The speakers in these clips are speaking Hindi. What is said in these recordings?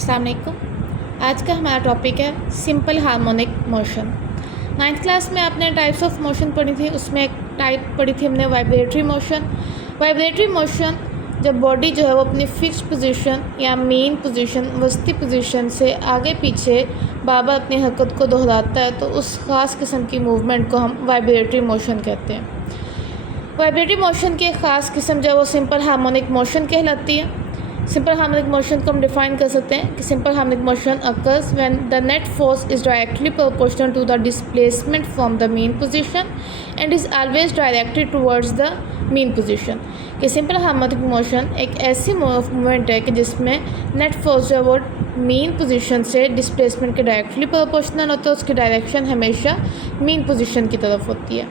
अस्सलाम वालेकुम। आज का हमारा टॉपिक है simple harmonic motion. 9th class में आपने टाइप्स ऑफ मोशन पढ़ी थी, उसमें एक टाइप पढ़ी थी हमने वाइब्रेटरी मोशन। वाइब्रेटरी मोशन जब बॉडी जो है वो अपनी फिक्स्ड पोजीशन या मेन पोजीशन वस्ती पोजीशन से आगे पीछे बार बार अपनी हरकत को दोहराता है तो उस ख़ास किस्म की मूवमेंट को हम वाइब्रेटरी मोशन कहते हैं। वाइब्रेटरी मोशन की एक ख़ास किस्म जो है वो सिंपल हार्मोनिक मोशन कहलाती है। सिंपल हार्मोनिक मोशन को हम डिफाइन कर सकते हैं कि simple harmonic motion occurs when the net force is directly proportional to the displacement from the mean position and is always directed towards the mean position. कि सिंपल हार्मोनिक मोशन एक ऐसी मूवमेंट है कि जिसमें नेट फोर्स जो है वो मेन पोजीशन से डिस्प्लेसमेंट के डायरेक्टली प्रोपोर्शनल होता है, उसकी डायरेक्शन हमेशा मेन पोजीशन की तरफ होती है।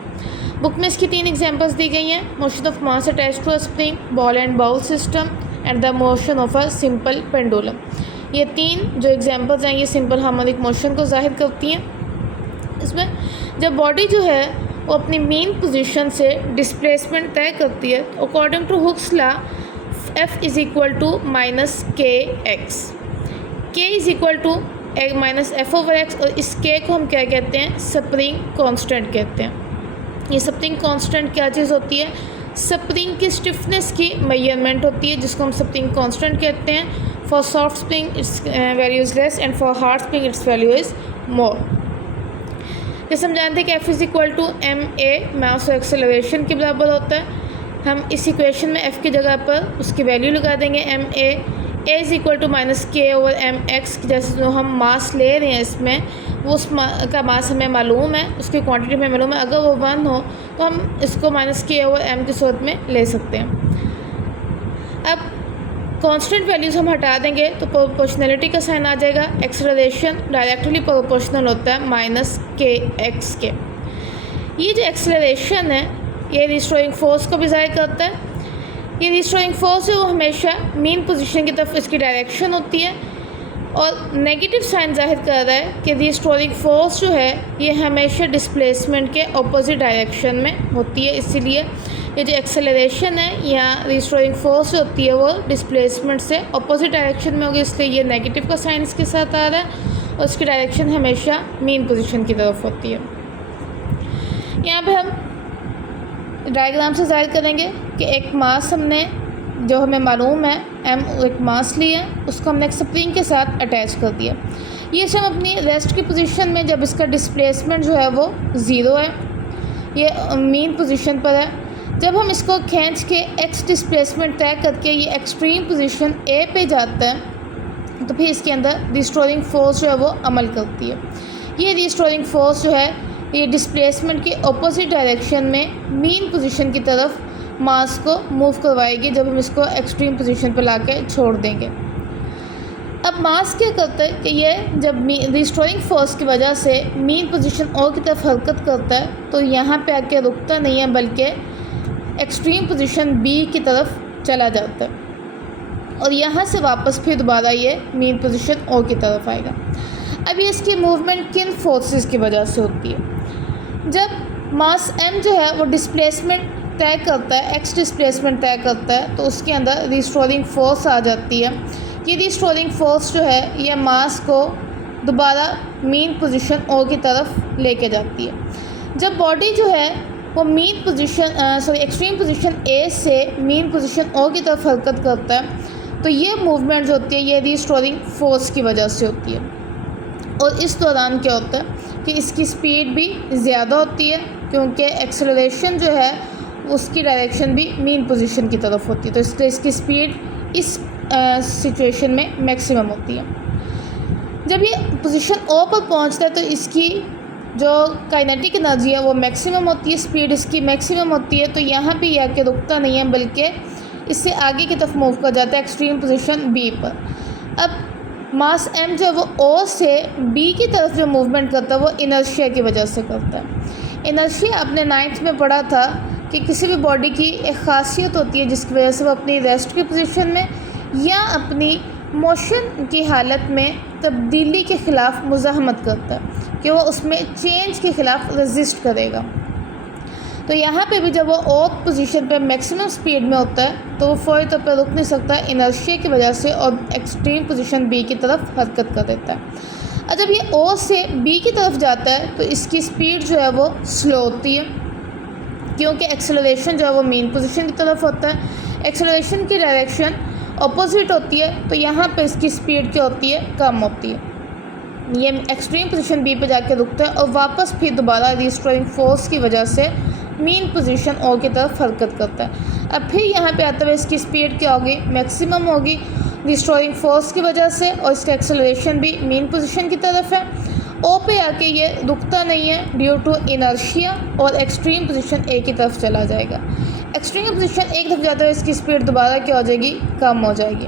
बुक में इसकी 3 एग्जांपल्स दी गई हैं: motion of mass attached to a spring, ball and bowl system and the motion of a simple pendulum. ये 3 जो एग्जांपल्स हैं ये सिंपल हार्मोनिक मोशन को जाहिर करती हैं। इसमें जब बॉडी जो है वो अपनी मेन पोजीशन से डिस्प्लेसमेंट तय करती है तो according to Hooke's law F is equal to minus K X, K is equal to minus F over X, और इस के को हम क्या कहते हैं? स्प्रिंग कांस्टेंट कहते हैं। ये स्प्रिंग कांस्टेंट क्या चीज़ होती है? स्प्रिंग की स्टिफनेस की मेजरमेंट होती है जिसको हम स्प्रिंग कांस्टेंट कहते हैं। For soft spring its value is less and for hard spring its value is more. जैसे हम जानते हैं कि F is equal to M A mass acceleration के बराबर होता है। हम इस इक्वेशन में F की जगह पर उसकी वैल्यू लगा देंगे M A is equal to minus K over M X. जैसे जो हम मास ले रहे हैं इसमें वो उस का मास हमें मालूम है, उसकी क्वांटिटी हमें मालूम है। अगर वो 1 हो तो हम इसको माइनस के ओवर एम की सूरत में ले सकते हैं। अब कांस्टेंट वैल्यूज़ हम हटा देंगे तो प्रोपोर्शनलिटी का साइन आ जाएगा। एक्सेलरेशन डायरेक्टली प्रोपोर्शनल होता है माइनस के एक्स के। ये जो एक्सेलरेशन है ये रिस्टोरिंग फोर्स को भी ज़ाहिर करता है। ये रिस्टोरिंग फोर्स है वो हमेशा मेन पोजीशन की तरफ इसकी डायरेक्शन होती है, और नेगेटिव साइन जाहिर कर रहा है कि रिस्टोरिंग फोर्स जो है ये हमेशा डिस्प्लेसमेंट के ऑपोजिट डायरेक्शन में होती है। इसीलिए ये जो एक्सेलरेशन है या रिस्टोरिंग फोर्स होती है वो डिस्प्लेसमेंट से ऑपोजिट डायरेक्शन में होगी, इसलिए ये नेगेटिव का साइन इसके साथ आ रहा है और उसकी डायरेक्शन हमेशा मेन पोजीशन की तरफ होती है। यहाँ पे हम डायग्राम से जाहिर करेंगे कि एक मास हमने जो हमें मालूम है एम एक मास लिया, उसको हमने एक स्प्रिंग के साथ अटैच कर दिया। ये हम अपनी रेस्ट की पोजीशन में जब इसका डिस्प्लेसमेंट जो है वो 0 है, ये मेन पोजीशन पर है। जब हम इसको खींच के एक्स डिस्प्लेसमेंट तय करके ये एक्सट्रीम पोजीशन ए पे जाता है तो फिर इसके अंदर रिस्टोरिंग फोर्स जो है वो अमल करती है। ये रिस्टोरिंग फोर्स जो है ये डिस्प्लेसमेंट के ऑपोजिट डायरेक्शन में मेन पोजीशन की तरफ मास को मूव करवाएगी जब हम इसको एक्सट्रीम पोजीशन पर लाके छोड़ देंगे। अब मास क्या करता है कि ये जब रिस्टोरिंग फोर्स की वजह से मेन पोजीशन ओ की तरफ हरकत करता है तो यहाँ पे आके रुकता नहीं है बल्कि एक्सट्रीम पोजीशन बी की तरफ चला जाता है और यहाँ से वापस फिर दोबारा ये मेन पोजीशन ओ की तरफ आएगा। अब ये इसकी मूवमेंट किन फोर्सेस की वजह से होती है? जब मास m जो है वो डिस्प्लेसमेंट तय करता है, एक्स डिस्प्लेसमेंट तय करता है तो उसके अंदर रिस्टोरिंग फोर्स आ जाती है। ये रिस्टोरिंग फोर्स जो है ये मास को दोबारा मेन पोजीशन ओ की तरफ लेके जाती है। जब बॉडी जो है वो main position extreme position A से मेन पोजीशन ओ की तरफ हरकत करता है तो ये मूवमेंट जो होती है ये रिस्टोरिंग फोर्स की वजह से होती है। और इस दौरान क्या होता है कि इसकी स्पीड भी ज़्यादा होती है क्योंकि एक्सेलरेशन जो है उसकी डायरेक्शन भी मेन पोजीशन की तरफ होती है, तो इसलिए इसकी स्पीड इस सिचुएशन में मैक्सिमम होती है। जब ये पोजीशन ओ पर पहुंचता है तो इसकी जो काइनेटिक एनर्जी है वो मैक्सिमम होती है, स्पीड इसकी मैक्सिमम होती है। तो यहाँ पे ये आके रुकता नहीं है बल्कि इससे आगे की तरफ मूव कर जाता है एक्सट्रीम पोजीशन बी पर। अब मास m जो है वो ओ से बी की तरफ जो मूवमेंट करता है वो इनर्शिया की वजह से करता है। इनर्शिया आपने 9th में पढ़ा था कि किसी भी बॉडी की एक ख़ासियत होती है जिसकी वजह से वो अपनी रेस्ट की पोजीशन में या अपनी मोशन की हालत में तब्दीली के ख़िलाफ़ मुज़ाहमत करता है कि वो उसमें चेंज के ख़िलाफ़ रेजिस्ट करेगा। तो यहाँ पे भी जब वो ऑफ पोजीशन पे मैक्सिमम स्पीड में होता है तो वो फौरी तौर पर रुक नहीं सकता इनर्शिया की वजह से और एक्सट्रीम पोजीशन बी की तरफ हरकत कर देता है। और जब ये ओ से बी की तरफ जाता है तो इसकी स्पीड जो है वो स्लो होती है, क्योंकि एक्सेलरेशन जो है वो मेन पोजीशन की तरफ होता है। एक्सेलरेशन की डायरेक्शन अपोजिट होती है, तो यहाँ पे इसकी स्पीड क्या होती है, कम होती है। ये एक्सट्रीम पोजीशन बी पे जाके रुकता है और वापस फिर दोबारा रिस्टोरिंग फोर्स की वजह से मेन पोजीशन ओ की तरफ हरकत करता है। अब फिर यहाँ पे आते हुए इसकी स्पीड क्या होगी, मैक्सिमम होगी रिस्टोरिंग फोर्स की वजह से, और इसका एक्सेलरेशन भी मेन पोजीशन की तरफ है। ओ पे आके ये रुकता नहीं है ड्यू टू इनर्शिया और एक्सट्रीम पोजीशन ए की तरफ चला जाएगा। एक्सट्रीम पोजीशन ए की तरफ जाते हुए इसकी स्पीड दोबारा क्या हो जाएगी, कम हो जाएगी।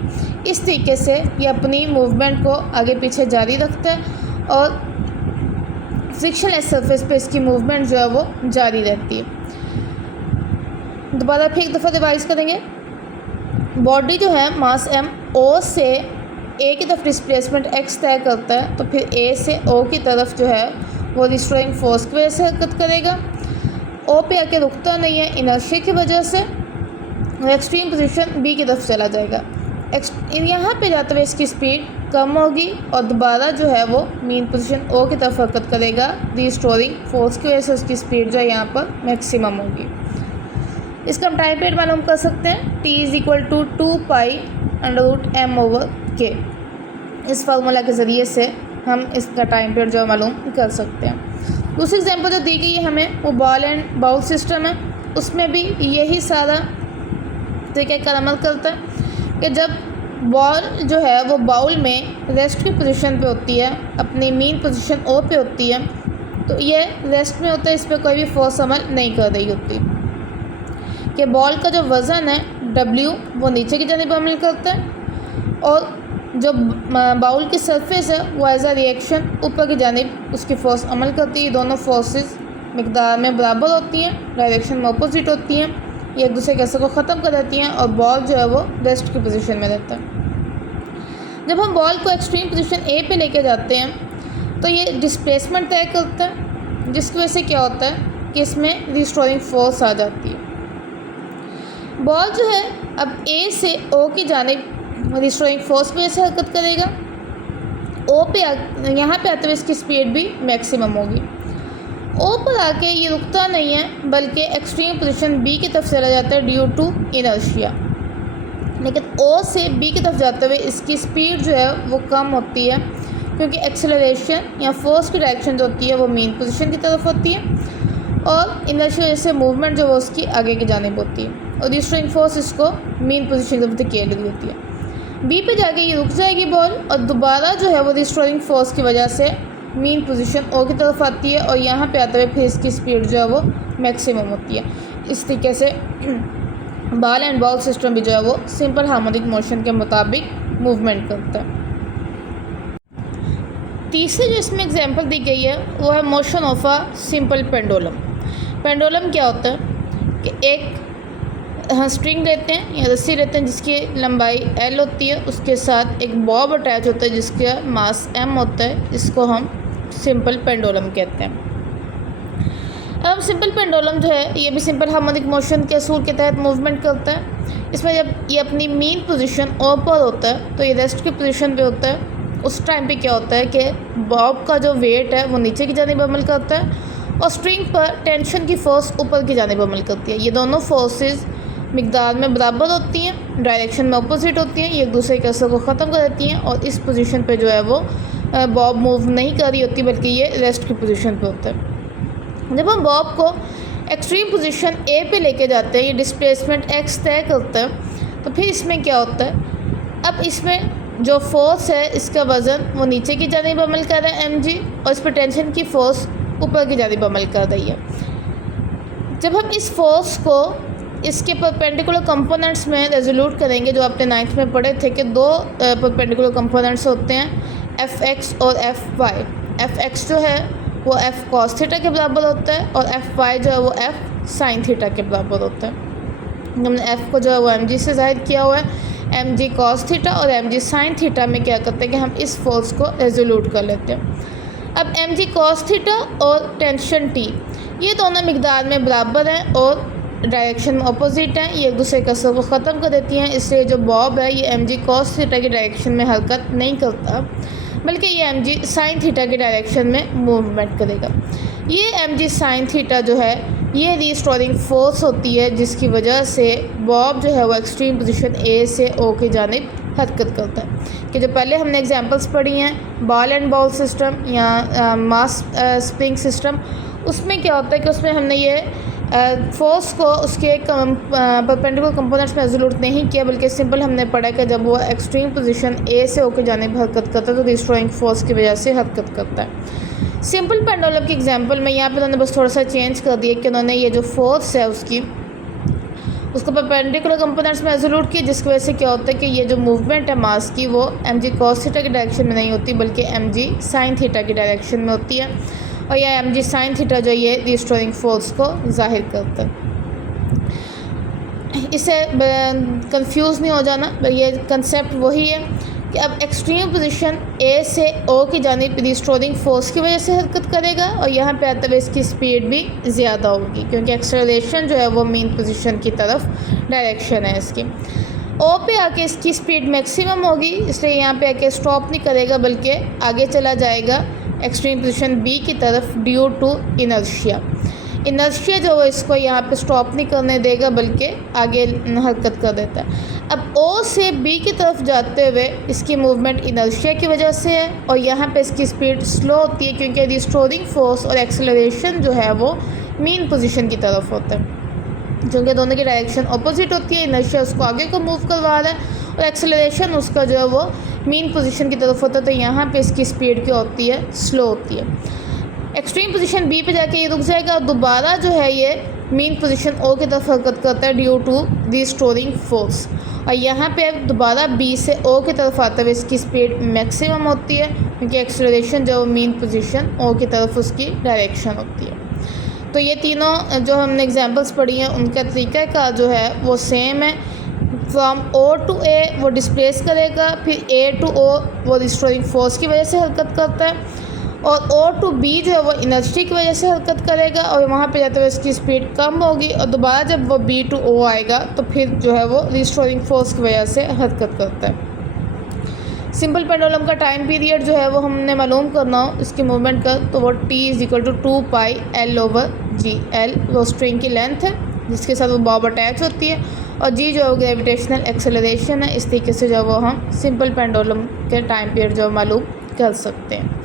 इस तरीके से ये अपनी मूवमेंट को आगे पीछे जारी रखता है और फ्रिक्शनलेस सरफेस पे इसकी मूवमेंट जो है वो जारी रहती है। दोबारा फिर एक दफ़ा रिवाइज करेंगे। बॉडी जो है मास m ओ से ए की तरफ डिस्प्लेसमेंट x तय करता है, तो फिर a से o की तरफ जो है वो रिस्टोरिंग फोर्स की वजह से हरकत करेगा। o पे आके रुकता नहीं है इनर्शिया की वजह से, और एक्सट्रीम पोजीशन b की तरफ चला जाएगा। यहाँ पे जाते हुए इसकी स्पीड कम होगी और दोबारा जो है वो मेन पोजीशन o की तरफ हरकत करेगा। रिस्टोरिंग फोर्स की वजह से उसकी स्पीड जो है यहाँ पर मैक्सिमम होगी। इसका हम टाइम पीरियड मालूम कर सकते हैं, t = 2π√m/k। इस फार्मूला के ज़रिए से हम इसका टाइम पीरियड जो मालूम कर सकते हैं। दूसरी एग्जांपल जो दी गई है हमें वो बॉल एंड बाउल सिस्टम है। उसमें भी यही सारा तरीक़ाकार अमल करता है कि जब बॉल जो है वो बाउल में रेस्ट की पोजीशन पे होती है, अपनी मेन पोजीशन ओ पे होती है, तो ये रेस्ट में होता है, इस पर कोई भी फोर्स अमल नहीं कर रही होती। कि बॉल का जो वज़न है W वो नीचे की जानिब अमल करता है और जो बाउल की सरफेस है वो एज अ रिएक्शन ऊपर की जानिब उसकी फोर्स अमल करती है। दोनों फोर्सेस मिकदार में बराबर होती हैं, डायरेक्शन में अपोजिट होती हैं, ये एक दूसरे के असर को ख़त्म कर देती हैं और बॉल जो है वो रेस्ट की पोजीशन में रहता है। जब हम बॉल को एक्सट्रीम पोजीशन ए पे लेके जाते हैं तो ये डिस्प्लेसमेंट तय करता है, जिसकी वजह से क्या होता है कि इसमें रिस्टोरिंग फोर्स आ जाती है। बॉल जो है अब ए से ओ की जानिब रिस्टोरिंग फोर्स की वजह से हरकत करेगा। ओ पे यहाँ पे आते हुए इसकी स्पीड भी मैक्सिमम होगी। ओ पर आके ये रुकता नहीं है बल्कि एक्सट्रीम पोजीशन बी की तरफ चला जाता है ड्यू टू इनर्शिया। लेकिन ओ से बी की तरफ जाते हुए इसकी स्पीड जो है वो कम होती है, क्योंकि एक्सेलरेशन या फोर्स की डायरेक्शन जो होती है वो मेन पोजीशन की तरफ होती है और इनर्शिया वजह से मूवमेंट जो वो उसकी आगे की जानिब होती है और रिस्टोरिंग फोर्स इसको मेन पोजीशन की तरफ धकेल रही होती है। बी पे जाके ये रुक जाएगी बॉल और दोबारा जो है वो रिस्टोरिंग फोर्स की वजह से मेन पोजीशन ओ की तरफ आती है और यहाँ पे आते हुए फिर इसकी स्पीड जो है वो मैक्सिमम होती है। इस तरीके से बॉल एंड बाउल सिस्टम भी जो है वो सिंपल हार्मोनिक मोशन के मुताबिक मूवमेंट करता है। तीसरी जो इसमें एग्जांपल दी गई है वो है motion of a simple pendulum. Pendulum क्या होता है कि एक स्ट्रिंग लेते हैं या रस्सी लेते हैं जिसकी लंबाई L होती है, उसके साथ एक बॉब अटैच होता है जिसका मास M होता है, इसको हम सिंपल पेंडुलम कहते हैं। अब सिंपल पेंडुलम जो है ये भी सिंपल हार्मोनिक मोशन के असूल के तहत मूवमेंट करता है। इसमें जब ये अपनी मेन पोजीशन ओ पर होता है तो ये रेस्ट की पोजीशन पे होता है। उस टाइम पे क्या होता है कि बॉब का जो वेट है वो नीचे की जानिब अमल करता है और स्ट्रिंग पर टेंशन की फोर्स ऊपर की जानिब अमल करती है। ये दोनों फोर्सेस मिकदार में बराबर होती हैं, डायरेक्शन में अपोजिट होती हैं, ये एक दूसरे के असर को ख़त्म कर देती हैं और इस पोजीशन पे जो है वो बॉब मूव नहीं कर रही होती बल्कि ये रेस्ट की पोजीशन पे होता है। जब हम बॉब को एक्सट्रीम पोजीशन ए पे लेके जाते हैं, ये डिस्प्लेसमेंट x तय करता है, तो फिर इसमें क्या होता है, अब इसमें जो फोर्स है इसका वज़न वो नीचे की जानिब अमल कर रहा है mg और इस पर टेंशन की फ़ोर्स ऊपर की जानिब अमल कर रही है। जब हम इस फोर्स को इसके परपेंडिकुलर कंपोनेंट्स में रेजोल्यूट करेंगे, जो आपने 9th में पढ़े थे कि दो परपेंडिकुलर कंपोनेंट्स होते हैं Fx और Fy। Fx जो है वो F cos थीटा के बराबर होता है और Fy जो है वो F sin थीटा के बराबर होता है। हमने F को जो है वो mg से ज़ाहिर किया हुआ है। mg cos थीटा और mg sin थीटा में क्या करते हैं कि हम इस फोर्स को रेजोल्यूट कर लेते हैं। अब mg cos थीटा और टेंशन T ये दोनों मिकदार में बराबर हैं और डायरेक्शन में अपोजिट हैं, ये एक दूसरे का असर को ख़त्म कर देती हैं। इसलिए जो बॉब है ये mg cos थीटा की डायरेक्शन में हरकत नहीं करता, बल्कि ये mg sin थीटा की डायरेक्शन में मूवमेंट करेगा। ये mg sin थीटा जो है ये रिस्टोरिंग फोर्स होती है, जिसकी वजह से बॉब जो है वो एक्सट्रीम पोजीशन A से O की जानिब हरकत करता है। कि जो पहले हमने एग्जांपल्स पढ़ी हैं बॉल एंड बॉल सिस्टम या मास स्प्रिंग सिस्टम, उसमें क्या होता है कि उसमें हमने ये फोर्स को उसके परपेंडिकुलर कंपोनेंट्स में रिजोल्यूट नहीं किया, बल्कि सिंपल हमने पढ़ा कि जब वो एक्सट्रीम पोजीशन A से O की जानिब हरकत करता है तो रिस्टोरिंग फोर्स की वजह से हरकत करता है। सिंपल पेंडुलम के एग्जांपल में यहाँ पे उन्होंने बस थोड़ा सा चेंज कर दिया कि उन्होंने ये जो फोर्स है उसको परपेंडिकुलर कंपोनेंट्स में रिजोल्यूट किया, जिसकी वजह से क्या होता है कि ये जो मूवमेंट है मास की वो mg cos थीटा की डायरेक्शन में नहीं होती, बल्कि mg sin थीटा की डायरेक्शन में होती है। और यह mg sin थीटा जो ये रिस्टोरिंग फोर्स को जाहिर करता है। इससे कंफ्यूज नहीं हो जाना, ये कंसेप्ट वही है कि अब एक्सट्रीम पोजीशन A से O की जानिब रिस्टोरिंग फोर्स की वजह से हरकत करेगा, और यहाँ पे आता है इसकी स्पीड भी ज़्यादा होगी, क्योंकि एक्सेलरेशन जो है वो मेन पोजीशन की तरफ डायरेक्शन है इसकी। O पे आके इसकी स्पीड मैक्सिमम होगी, इसलिए यहाँ पे आके स्टॉप नहीं करेगा, बल्कि आगे चला जाएगा एक्सट्रीम पोजीशन B की तरफ ड्यू टू इनर्शिया। इनर्शिया जो है इसको यहाँ पे स्टॉप नहीं करने देगा, बल्कि आगे हरकत कर देता है। अब O से B की तरफ जाते हुए इसकी मूवमेंट इनर्शिया की वजह से है, और यहाँ पे इसकी स्पीड स्लो होती है, क्योंकि रिस्टोरिंग फोर्स और एक्सेलरेशन जो है वो मीन पोजीशन की तरफ होता है, क्योंकि दोनों की डायरेक्शन अपोजिट होती है। इनर्शिया उसको आगे को मूव करवा रहा है और एक्सेलरेशन उसका जो है वो मीन पोजीशन की तरफ होता है, तो यहाँ पे इसकी स्पीड क्या होती है, स्लो होती है। एक्सट्रीम पोजीशन B पे जाके ये रुक जाएगा, और दोबारा जो है ये मीन पोजीशन O की तरफ हरकत करता है ड्यू टू रिस्टोरिंग फोर्स, और यहाँ पे दोबारा B से O की तरफ आते हुए इसकी स्पीड मैक्सिमम होती है, क्योंकि एक्सेलरेशन जो मीन पोजीशन O की तरफ उसकी डायरेक्शन होती है। तो ये तीनों जो हमने एग्जांपल्स पढ़ी हैं उनका तरीका का जो है वो सेम है। फ्रॉम O टू A वो डिस्प्लेस करेगा, फिर A टू O वो रिस्टोरिंग फोर्स की वजह से हरकत करता है, और O टू B जो है वो इनर्शिया की वजह से हरकत करेगा, और वहाँ पे जाते हुए इसकी स्पीड कम होगी, और दोबारा जब वो B टू O आएगा तो फिर जो है वो रिस्टोरिंग फोर्स की वजह से हरकत करता है। सिंपल पेंडुलम का टाइम पीरियड जो है वो हमने मालूम करना हो इसकी मूवमेंट का, तो वो T = 2πL/G। L वो स्ट्रिंग की लेंथ है जिसके साथ वो बॉब अटैच होती है, और G जो है वो ग्रेविटेशनल एक्सेलरेशन है। इस तरीके से जो वो हम सिंपल पेंडुलम के टाइम पीरियड जो मालूम कर सकते हैं।